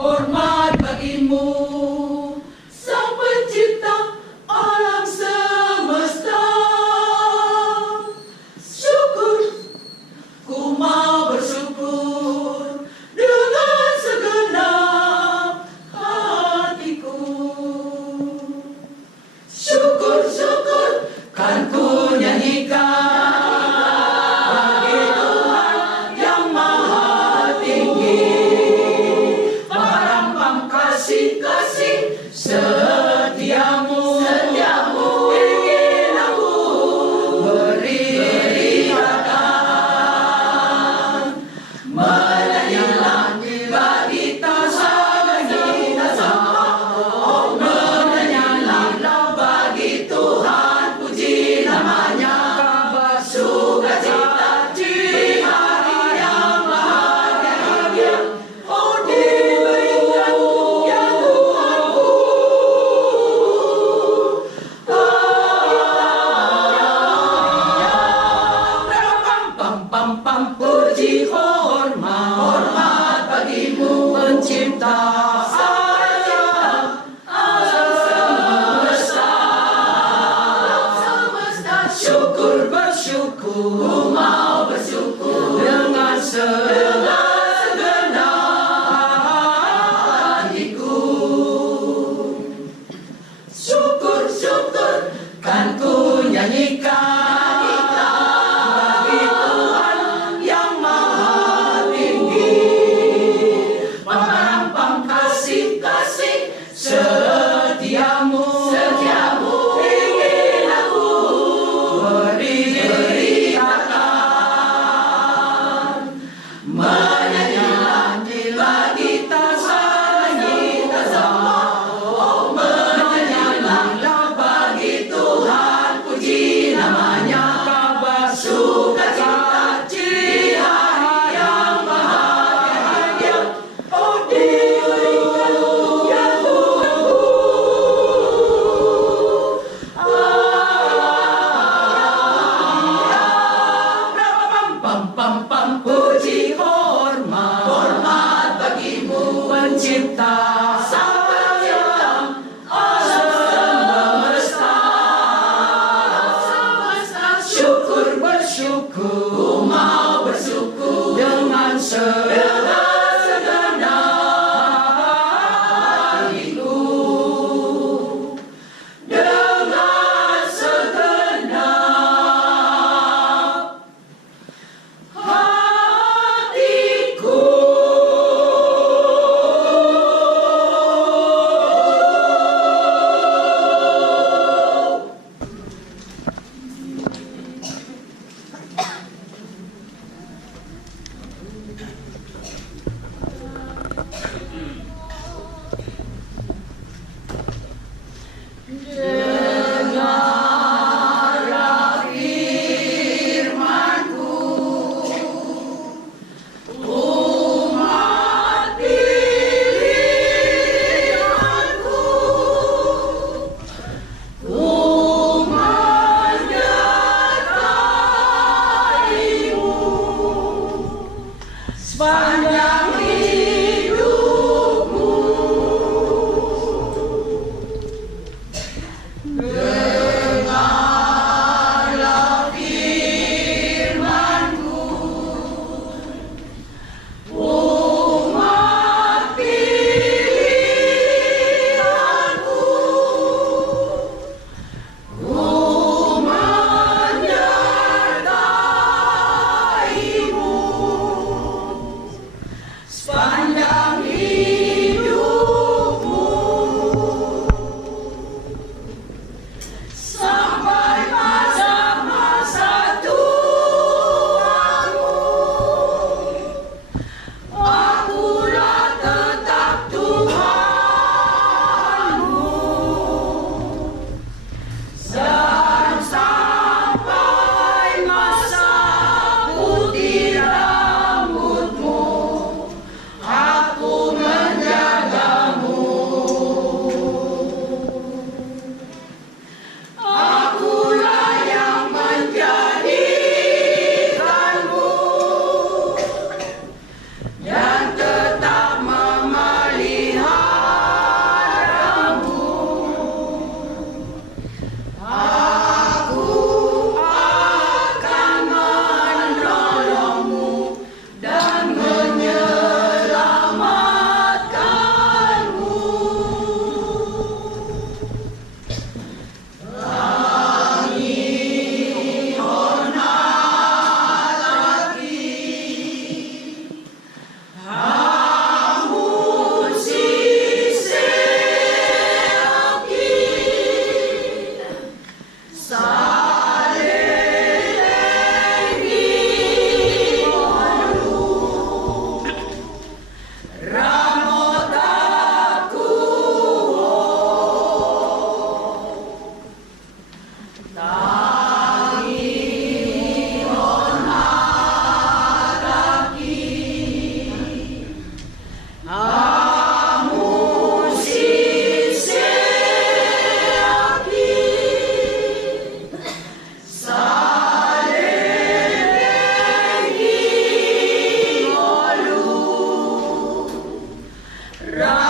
hormat bagimu, Sang Pencipta alam semesta. Syukur, ku mau bersyukur dengan segenap hatiku. Syukur, syukur, kan ku nyanyikan bagi Tuhan yang maha tinggi. Pengarampam kasih-kasih setiamu, ingin aku beritakan. Menyanyilah bagi sama, oh menyanyilah bagi Tuhan, puji namanya. Kabar sukacita di hari yang bahagia, oh diberikan ya Tuhanku. Pam pam puji hormat bagimu, Pencipta semesta. Syukur bersyukur, ku mau bersyukur dengan segenap hatiku. Syukur, syukur, kan ku nyanyikan bagi Tuhan yang maha tinggi. Pengarampam kasih-kasih setiamu, ingin aku beritakan. Menyanyilah bagi sama, oh menyanyilah bagi Tuhan, puji namanya. Kabar sukacita di hari yang bahagia, oh diberikan ya Tuhanku. Pam puji hormat bagimu, Pencipta alam semesta. Syukur bersyukur, ku mau bersyukur dengan segenap hatiku. Dengan segenap hatiku. Dengarlah firman-Ku, umat pilihan-Ku. Ku menyertai-Mu sepanjang hidupmu. Dengarlah firman-Ku, umat pilihan-Ku. Ku menyertai-Mu sepanjang hidupmu, sampai masa-masa tuamu. Akulah tetap Tuhanmu, dan sampai masa putih rambutmu, aku Rakyat